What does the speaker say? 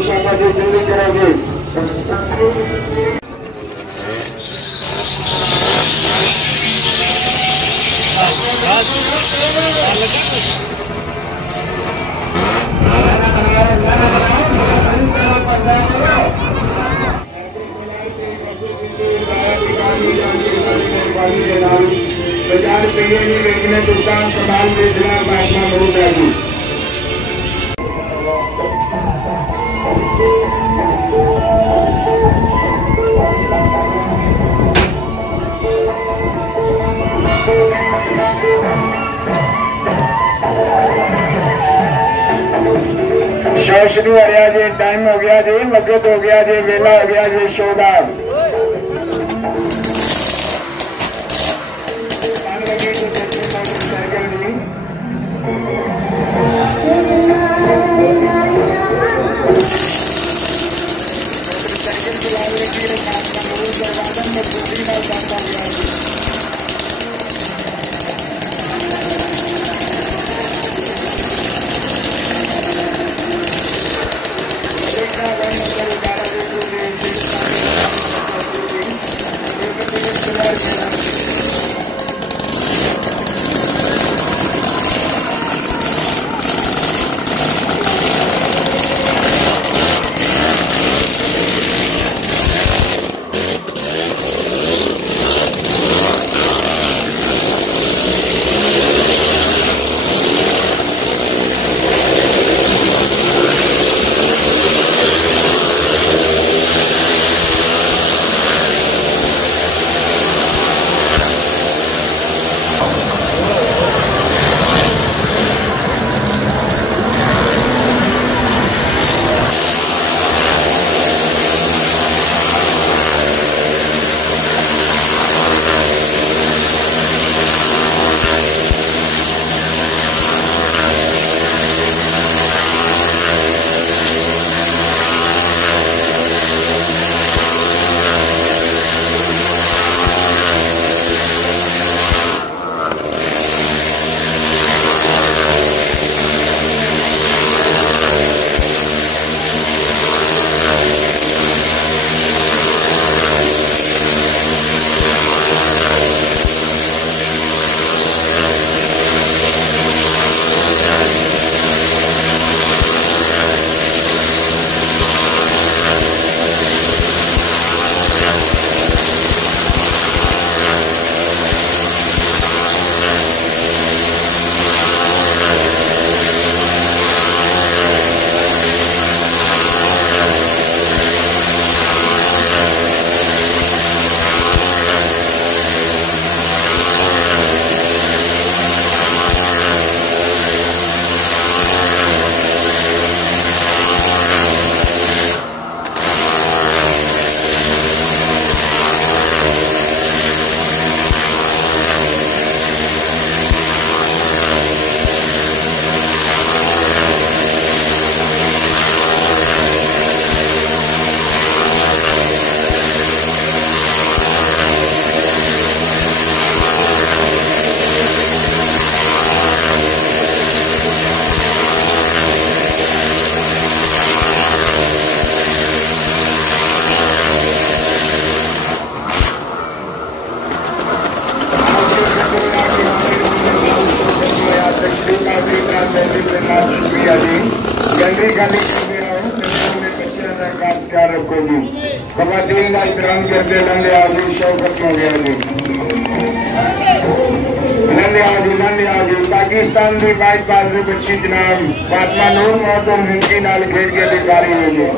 शाबाश जल्दी करोगे। बाजार पे ये नहीं बेचने दुकान संभाल बेचना महात्मा बहुत राजू। शो शुरू हो गया जी, टाइम हो गया जी, वक्त हो गया जी, वेला हो गया जी शो का। खवातीन का एहतराम करते नंदे आजू शो खत्म हो गया जी। नंदे आजू पाकिस्तान की वाइट बाल में बच्ची जनाब फातिमा नूर मौत और मुमकिन नाल खेल के अधिकारी हो गए।